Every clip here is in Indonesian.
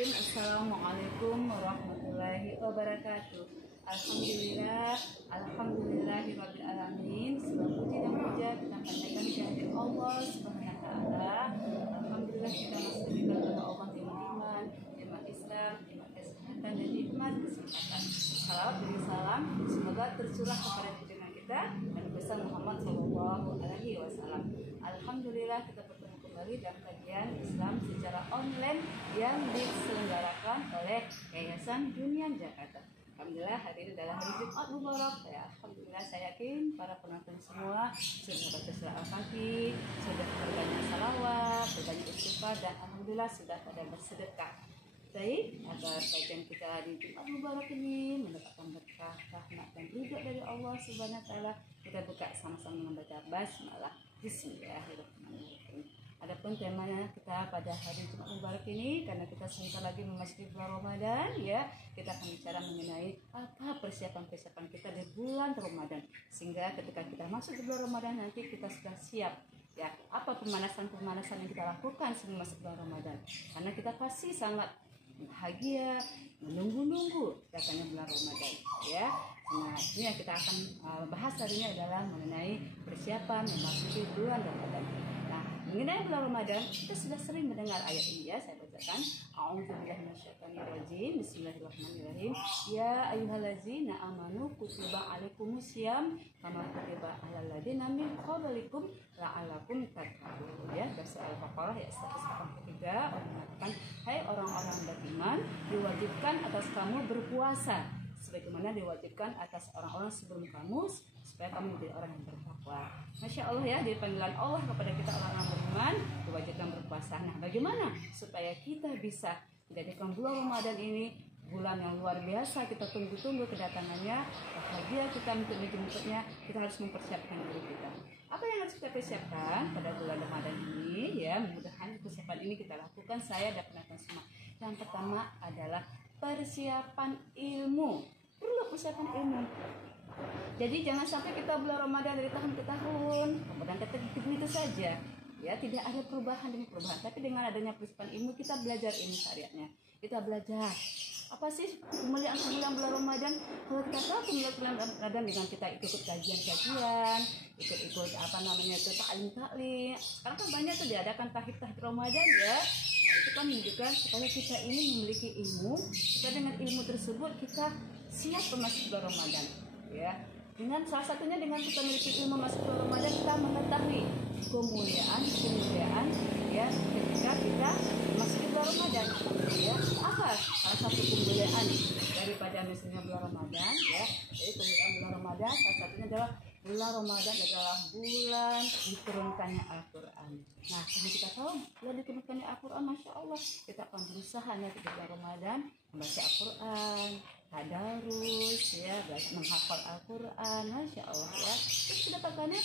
Bismillahirrahmanirrahim. Assalamualaikum warahmatullahi wabarakatuh. Alhamdulillahirabbil alamin. Segala puji dan puja kita panjatkan kehadirat Allah Subhanahu wa taala. Alhamdulillah kita masih diberikan oleh Allah iman, nikmat Islam, nikmat kesehatan dan nikmat kesehatan. Salawat dan salam semoga tercurah kepada junjungan kita dan besar Muhammad sallallahu alaihi wasallam. Alhamdulillah kita bertemu kembali dalam kajian Islam secara online yang diselenggarakan oleh Yayasan Dunia Jakarta. Alhamdulillah hari ini adalah hari Jumat Mubarak. Alhamdulillah saya yakin para penonton semua sudah baca surah Al-Fatih, sudah berbanyak salawat, berbanyak istighfar, dan alhamdulillah sudah pada bersedekah. Baik, agar kajian kita di Jumat Mubarak ini mendapatkan berkah, rahmat dan ridho dari Allah Subhanahu wa taala, kita buka sama-sama membaca basmalah. Bismillahirrahmanirrahim. Adapun temanya kita pada hari Jumat Mubarak ini, karena kita sebentar lagi memasuki bulan Ramadan, ya, kita akan bicara mengenai apa persiapan-persiapan kita di bulan Ramadan, sehingga ketika kita masuk di bulan Ramadan nanti kita sudah siap, ya, apa pemanasan-pemanasan yang kita lakukan sebelum masuk bulan Ramadan, karena kita pasti sangat bahagia menunggu-nunggu datangnya bulan Ramadan, ya. Nah, ini yang kita akan bahas hari ini adalah mengenai persiapan memasuki bulan Ramadan. Nah, mengenai bulan Ramadan, kita sudah sering mendengar ayat ini, ya. Saya bacakan. A'udzubillahi minasyaitonirrajim. Bismillahirrahmanirrahim. Ya ayyuhallazina amanu kutiba alaikumusiyam kama kutiba alal ladzina min qablikum la'allakum tattaqun. Ya, surah Al-Baqarah ayat 183 mengatakan, hai orang-orang beriman, diwajibkan atas kamu berpuasa sebagaimana diwajibkan atas orang-orang sebelum kamu, supaya kamu menjadi orang yang bertakwa. Masya Allah, ya, di panggilan Allah kepada kita orang-orang beriman diwajibkan berpuasa. Nah, bagaimana supaya kita bisa menjadikan bulan Ramadan ini bulan yang luar biasa, kita tunggu-tunggu kedatangannya, bahagia kita untuk menjemputnya, kita harus mempersiapkan diri kita. Apa yang harus kita persiapkan pada bulan Ramadan ini, ya, mudah-mudahan persiapan ini kita lakukan, saya dan penonton semua. Yang pertama adalah persiapan ilmu. Perlu persiapan ilmu. Jadi jangan sampai kita bulan Ramadan dari tahun ke tahun, kemudian kita begitu saja, ya, tidak ada perubahan demi perubahan. Tapi dengan adanya persiapan ilmu, kita belajar ilmu syariatnya. Kita belajar apa sih kemuliaan bulan Ramadan. Kalau kita tahu kemuliaan bulan Ramadan dengan kita ikut kajian-kajian, ikut apa namanya itu taklim. Sekarang kan banyak tuh diadakan tahid Ramadan, ya. Nah, itu kan menunjukkan supaya kita ini memiliki ilmu. Kita dengan ilmu tersebut kita siap memasuki bulan Ramadan, ya. Dengan salah satunya dengan kita memiliki ilmu masuk bulan Ramadan, kita mengetahui kemuliaan, ya, ketika kita memasuki bulan Ramadan, ya. Apa salah satu kemuliaan daripada misalnya bulan Ramadan, ya? Jadi kemuliaan bulan Ramadan salah satunya adalah bulan Ramadan adalah bulan diturunkannya Al-Quran. Nah, karena kita tahu bulan diturunkannya Al-Quran, Masya Allah, kita akan berusaha nanti di bulan Ramadan membaca Al-Quran, tadarus, ya, menghafal Al-Quran, Masya Allah, ya. Terus kedapatkannya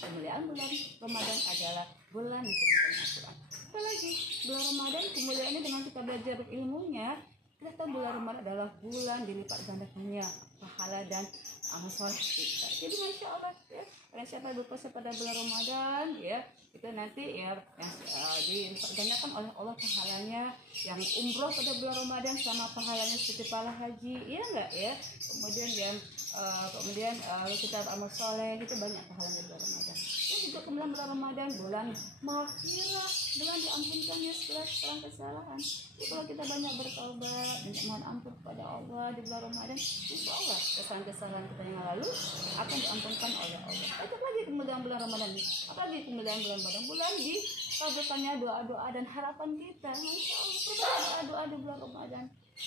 kemuliaan bulan Ramadan adalah bulan diturunkannya Al-Quran. Apalagi bulan Ramadan kemuliaannya dengan kita belajar ilmunya. Kita tahu bulan Ramadan adalah bulan dilipat gandakannya pahala dan amal soleh kita. Jadi Masya Allah, ya, karena siapa berpuasa pada bulan Ramadan, ya, itu nanti, ya, yang dilipat gandakan oleh Allah pahalanya. Yang umroh pada bulan Ramadan sama pahalanya seperti pahala haji, ya enggak, ya. Kemudian yang kita amal soleh itu banyak pahalanya bulan Ramadan. Dan juga kemudian bulan Ramadan bulan maghfirah, bulan diampunkannya segala kesalahan. Jadi kalau kita banyak bertaubat, minta mohon ampun kepada Allah di bulan Ramadan, insya Allah kesalahan-kesalahan kita yang lalu akan diampunkan oleh Allah. Itu lagi kemudian bulan Ramadan, apalagi kemudian bulan Ramadan, bulan dikabulkannya doa-doa dan harapan kita. Masya Allah, perbanyak doa di bulan Ramadan,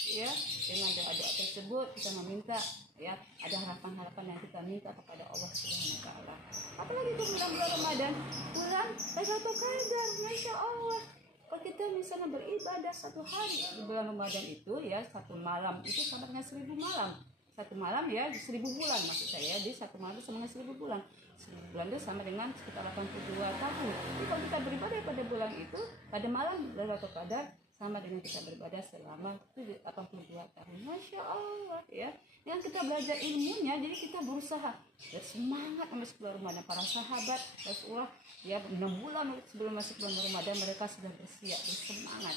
ya. Dengan doa-doa tersebut kita meminta, ya, ada harapan-harapan yang kita minta kepada Allah Subhanahu wa taala. Apalagi kemudian bulan Ramadan, bulan Lailatul Qadar, Masya Allah. Kalau kita misalnya beribadah satu hari di bulan Ramadan itu, ya, satu malam itu sama dengan 1000 malam. Satu malam, ya, 1000 bulan maksud saya. Di satu malam itu sama dengan 1000 bulan. 1000 bulan itu sama dengan sekitar 82 tahun. Jadi kalau kita beribadah pada bulan itu, pada malam Lailatul Qadar, sama dengan kita beribadah selama 82 tahun. Masya Allah, ya. Yang kita belajar ilmunya, jadi kita berusaha bersemangat sampai bulan Ramadan. Para sahabat Rasulullah, ya, 6 bulan sebelum masuk bulan Ramadan mereka sudah bersiap, bersemangat.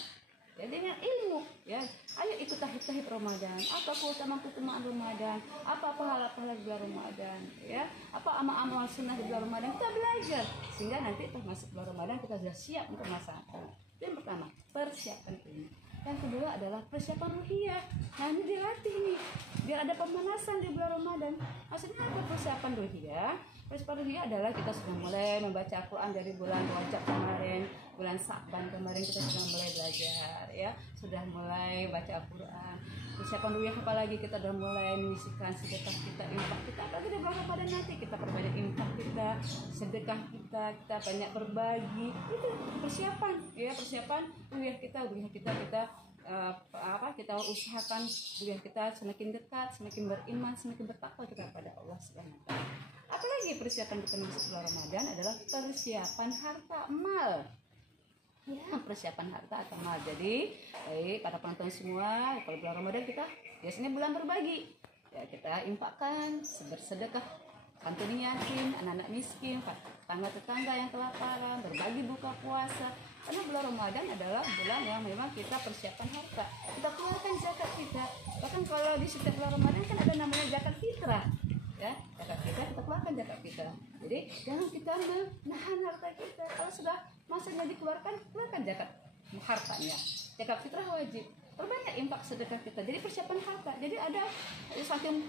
ya dengan ilmu ya. Ayo ikut tahid Ramadan, apa keutamaan Ramadan, apa pahala-pahala di bulan Ramadan ya, apa amal-amal sunnah di bulan Ramadan, kita belajar sehingga nanti masuk bulan Ramadan kita sudah siap untuk melaksanakan. Yang pertama, persiapan ini. Yang kedua adalah persiapan ruhiyah. Nah, ini dilatih nih biar ada pemanasan di bulan Ramadan. Maksudnya apa persiapan ruhiyah? Persiapan ruhiyah adalah kita sudah mulai membaca Al-Quran dari bulan Rajab kemarin, bulan Sa'ban kemarin kita sudah mulai belajar ya, sudah mulai baca Al-Quran. Persiapan ruhiyah apalagi kita sudah mulai menyisihkan sedekah kita, infak kita, apalagi di bulan Ramadan nanti kita perbanyak infak kita, sedekah kita banyak berbagi. Itu persiapan ya, persiapan ruhiyah kita kita usahakan ruhiyah kita semakin dekat, semakin beriman, semakin bertakwa kepada Allah Subhanahu wa taala. Apalagi persiapan kita masuk bulan Ramadan adalah persiapan harta mal. Ya, persiapan harta atau mal. Jadi, para penonton semua, kalau bulan Ramadan kita biasanya bulan berbagi. Ya, kita infakkan, bersedekah, santuni yatim, anak-anak miskin, tetangga-tetangga yang kelaparan, berbagi buka puasa. Karena bulan Ramadan adalah bulan yang memang kita persiapan harta. Kita keluarkan zakat kita. Bahkan kalau di setiap bulan Ramadan kan ada namanya zakat fitrah. Ya, zakat kita keluarkan zakat kita. Jadi jangan kita menahan harta kita. Kalau sudah masanya dikeluarkan, keluarkan zakat hartanya. Zakat fitrah wajib. Perbanyak infak sedekah kita. Jadi persiapan harta. Jadi ada saking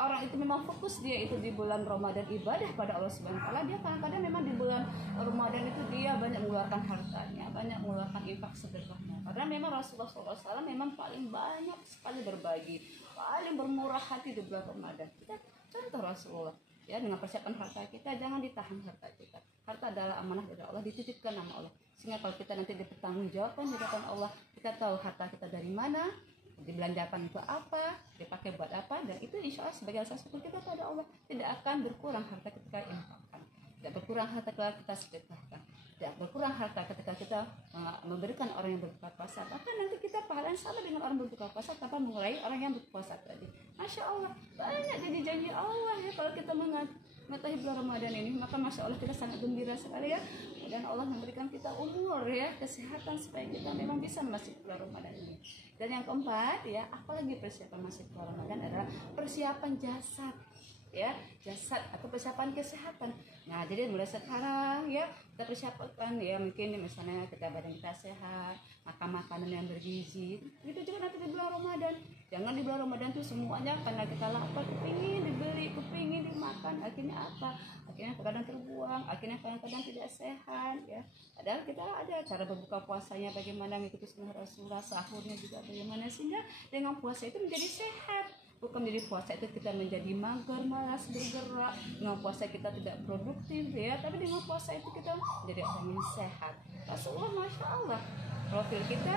orang itu memang fokus dia itu di bulan Ramadan ibadah pada Allah Subhanahu wa taala, dia kadang-kadang memang di bulan Ramadan itu dia banyak mengeluarkan hartanya, banyak mengeluarkan infak sedekahnya. Karena memang Rasulullah SAW memang paling banyak sekali berbagi, paling bermurah hati di bulan Ramadan. Kita contoh Rasulullah ya, dengan persiapan harta kita, jangan ditahan harta kita. Harta adalah amanah dari Allah, dititipkan nama Allah. Sehingga kalau kita nanti dipertanggungjawabkan di hadapan Allah, kita tahu harta kita dari mana, dibelanjakan untuk apa, dipakai buat apa, dan itu insya Allah sebagai rasa syukur kita pada Allah. Tidak akan berkurang harta ketika infakkan, tidak berkurang harta ketika kita sedekahkan, tidak berkurang harta ketika kita memberikan orang yang berbuka puasa. Bahkan nanti kita pahalanya sama dengan orang berbuka puasa tanpa mengurangi orang yang berpuasa tadi. Masya Allah, banyak janji-janji Allah ya kalau kita mengetahui bulan Ramadan ini, maka Masya Allah kita sangat gembira sekali ya. Dan Allah memberikan kita umur ya, kesehatan supaya kita memang bisa masuk bulan Ramadan ini. Dan yang keempat ya, apalagi persiapan masuk bulan Ramadan adalah persiapan jasad ya, jasad atau persiapan kesehatan. Nah, jadi mulai sekarang ya kita persiapkan ya, mungkin misalnya kita badan kita sehat, makan makanan yang bergizi. Itu juga nanti di bulan Ramadan. Jangan di bulan Ramadan tuh semuanya karena kita lapar, kepingin dibeli, kepingin dimakan, akhirnya apa? Akhirnya kadang terbuang, akhirnya kadang-kadang tidak sehat ya. Padahal kita ada cara berbuka puasanya bagaimana, mengikuti sunnah Rasulullah, sahurnya juga bagaimana, sehingga dengan puasa itu menjadi sehat. Bukan menjadi puasa itu kita menjadi mager, malas bergerak, dengan puasa kita tidak produktif ya, tapi dengan puasa itu kita menjadi orang yang sehat. Rasulullah Masya Allah, profil kita,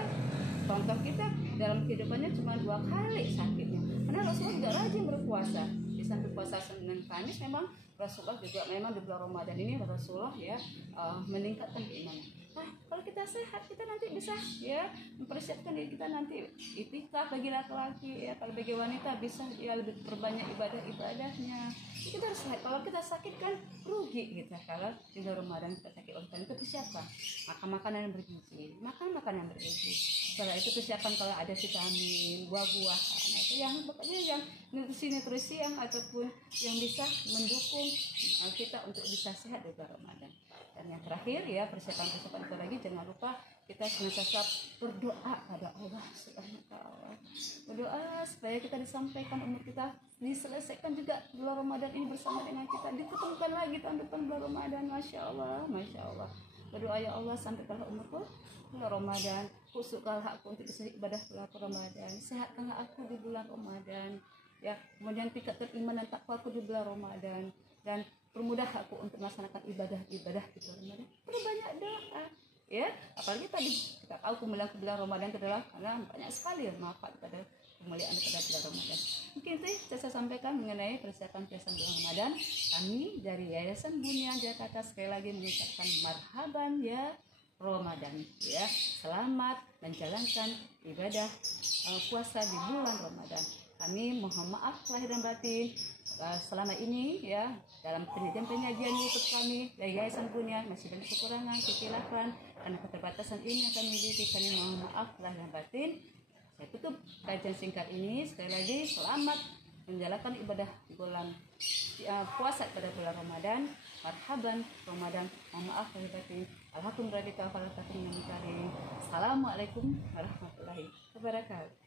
contoh kita dalam kehidupannya cuma 2 kali sakitnya. Karena Rasulullah juga rajin berpuasa. Di samping puasa Senin Kamis, memang Rasulullah juga memang di bulan Ramadan ini Rasulullah ya meningkatkan keimanan. Nah, kalau kita sehat, kita nanti bisa ya mempersiapkan diri kita nanti itikaf bagi laki-laki ya, kalau bagi wanita bisa ya lebih perbanyak ibadah-ibadahnya. Kita harus sehat. Kalau kita sakit kan rugi gitu. Kalau di Ramadan kita sakit, oleh karena itu persiapan makan makanan yang bergizi, makan makanan yang bergizi. Setelah itu persiapan kalau ada vitamin, buah-buahan. Nah, itu yang pokoknya yang nutrisi yang ataupun yang bisa mendukung kita untuk bisa sehat di bulan Ramadan. Dan yang terakhir ya, persiapan itu lagi, jangan lupa kita senantiasa berdoa pada Allah Subhanahu wa taala. Berdoa supaya kita disampaikan umur kita, diselesaikan juga bulan Ramadan ini bersama dengan kita, diketemukan lagi tahun depan bulan Ramadan. Masya Allah, Masya Allah. Berdoa ya Allah, sampaikanlah umurku bulan Ramadan, khususkanlah aku untuk bisa ibadah bulan Ramadan, sehatkanlah aku di bulan Ramadan ya, kemudian tingkat keimanan takwaku di bulan Ramadan, dan permudah aku untuk melaksanakan ibadah-ibadah di bulan Ramadan. Perbanyak doa ya, apalagi tadi kita tahu kemuliaan bulan Ramadan adalah karena banyak sekali manfaat pada kemuliaan pada bulan Ramadan. Mungkin itu saya sampaikan mengenai persiapan bulan Ramadan. Kami dari Yayasan Bunyan Jakarta sekali lagi mengucapkan marhaban ya Ramadan ya, selamat menjalankan ibadah puasa di bulan Ramadan. Kami mohon maaf lahir dan batin selama ini ya, dalam penyajian YouTube kami dari Yayasan Bunyan masih banyak kekurangan, kekilafan, karena keterbatasan ini yang kami miliki, kami mohon maaf lahir dan batin. Saya tutup kajian singkat ini. Sekali lagi selamat menjalankan ibadah bulan puasa pada bulan Ramadan. Marhaban Ramadan. Mohon maaf lahir batin. Alhamdulillah. Assalamualaikum warahmatullahi wabarakatuh.